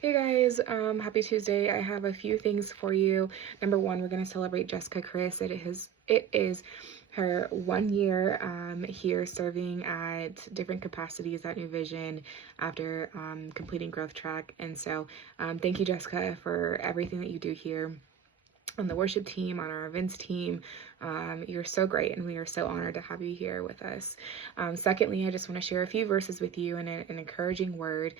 Hey guys, happy Tuesday. I have a few things for you. Number one, we're gonna celebrate Jessica Chris. It is her 1 year here serving at different capacities at New Vision after completing Growth Track. And so thank you, Jessica, for everything that you do here on the worship team, on our events team. You're so great, and we are so honored to have you here with us. Secondly, I just want to share a few verses with you and an encouraging word.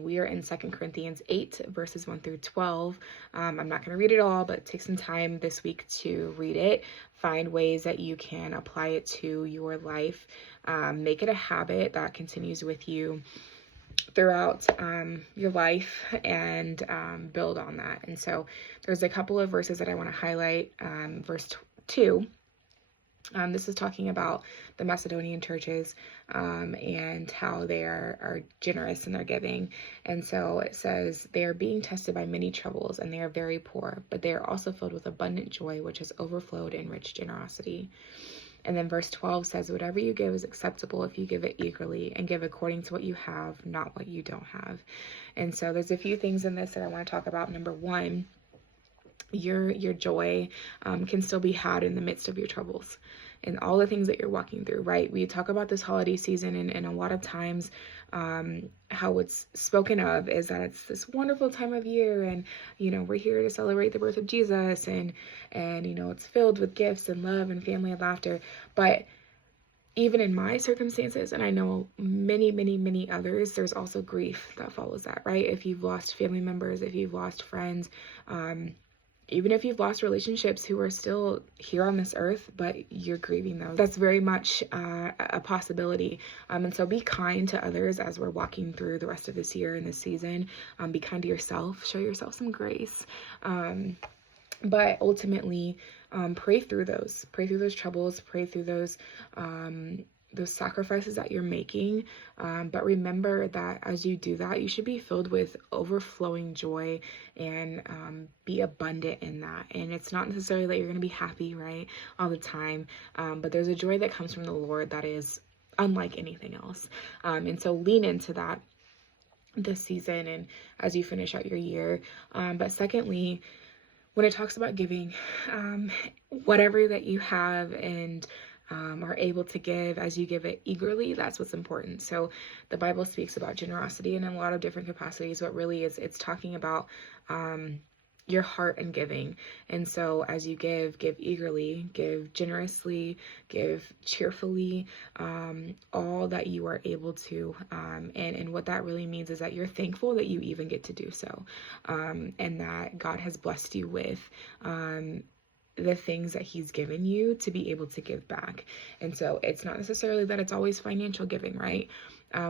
We are in 2 Corinthians 8, verses 1 through 12. I'm not going to read it all, but take some time this week to read it. Find ways that you can apply it to your life. Make it a habit that continues with you throughout your life and build on that. And so there's a couple of verses that I want to highlight. Verse 2. This is talking about the Macedonian churches and how they are generous in their giving. And so it says, they are being tested by many troubles and they are very poor, but they are also filled with abundant joy, which has overflowed in rich generosity. And then verse 12 says, whatever you give is acceptable if you give it eagerly and give according to what you have, not what you don't have. And so there's a few things in this that I want to talk about. Number one, your joy can still be had in the midst of your troubles and all the things that you're walking through, right? We talk about this holiday season, and a lot of times how it's spoken of is that it's this wonderful time of year, and we're here to celebrate the birth of Jesus, and it's filled with gifts and love and family and laughter. But even in my circumstances, and I know many others, there's also grief that follows that, right? If you've lost family members, if you've lost friends, even if you've lost relationships who are still here on this earth, but you're grieving those, that's very much a possibility. And so be kind to others as we're walking through the rest of this year and this season. Be kind to yourself, show yourself some grace. But ultimately, pray through those troubles, pray through those sacrifices that you're making. But remember that as you do that, you should be filled with overflowing joy and be abundant in that. And it's not necessarily that you're going to be happy, right, all the time. But there's a joy that comes from the Lord that is unlike anything else. And so lean into that this season and as you finish out your year. But secondly, when it talks about giving, whatever that you have and are able to give, as you give it eagerly, that's what's important. So the Bible speaks about generosity in a lot of different capacities. What really is, it's talking about your heart and giving. And so as you give eagerly, give generously, give cheerfully, all that you are able to. And what that really means is that you're thankful that you even get to do so, and that God has blessed you with the things that he's given you to be able to give back. And so it's not necessarily that it's always financial giving, right?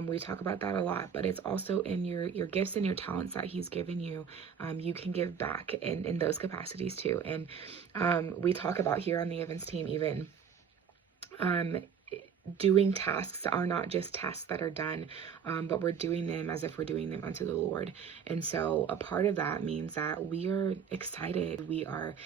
We talk about that a lot, but it's also in your gifts and your talents that he's given you. You can give back in those capacities too. And we talk about here on the events team, even doing tasks are not just tasks that are done, but we're doing them as if we're doing them unto the Lord. And so a part of that means that we are excited. We are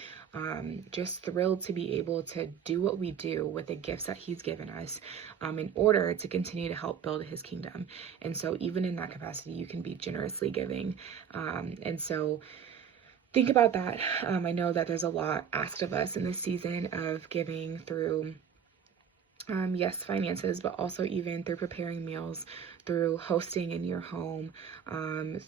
just thrilled to be able to do what we do with the gifts that he's given us in order to continue to help build his kingdom. And so even in that capacity, you can be generously giving. And so think about that. I know that there's a lot asked of us in this season of giving through yes, finances, but also even through preparing meals, through hosting in your home,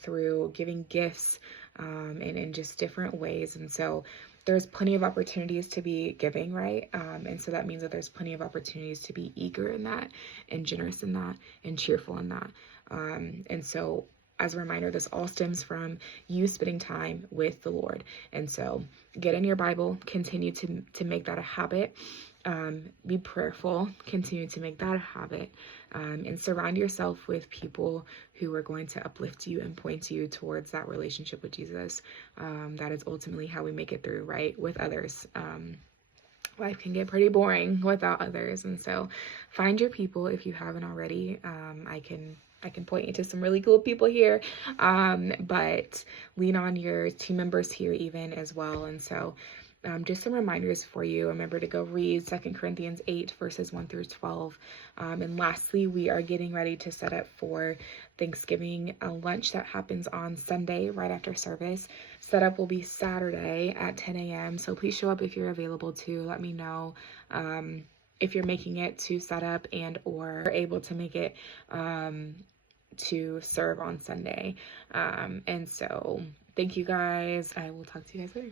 through giving gifts, and in just different ways. And so there's plenty of opportunities to be giving, right? And so that means that there's plenty of opportunities to be eager in that and generous in that and cheerful in that. And so as a reminder, this all stems from you spending time with the Lord. And so get in your Bible, continue to make that a habit. Be prayerful, continue to make that a habit, and surround yourself with people who are going to uplift you and point you towards that relationship with Jesus. That is ultimately how we make it through, right? With others. Life can get pretty boring without others. And so find your people if you haven't already. I can point you to some really cool people here, but lean on your team members here even as well. And so just some reminders for you. Remember to go read 2 Corinthians 8 verses 1 through 12. And lastly, we are getting ready to set up for Thanksgiving lunch that happens on Sunday right after service. Setup will be Saturday at 10 a.m. So please show up if you're available to. Let me know if you're making it to set up and or able to make it to serve on Sunday. And so thank you guys. I will talk to you guys later.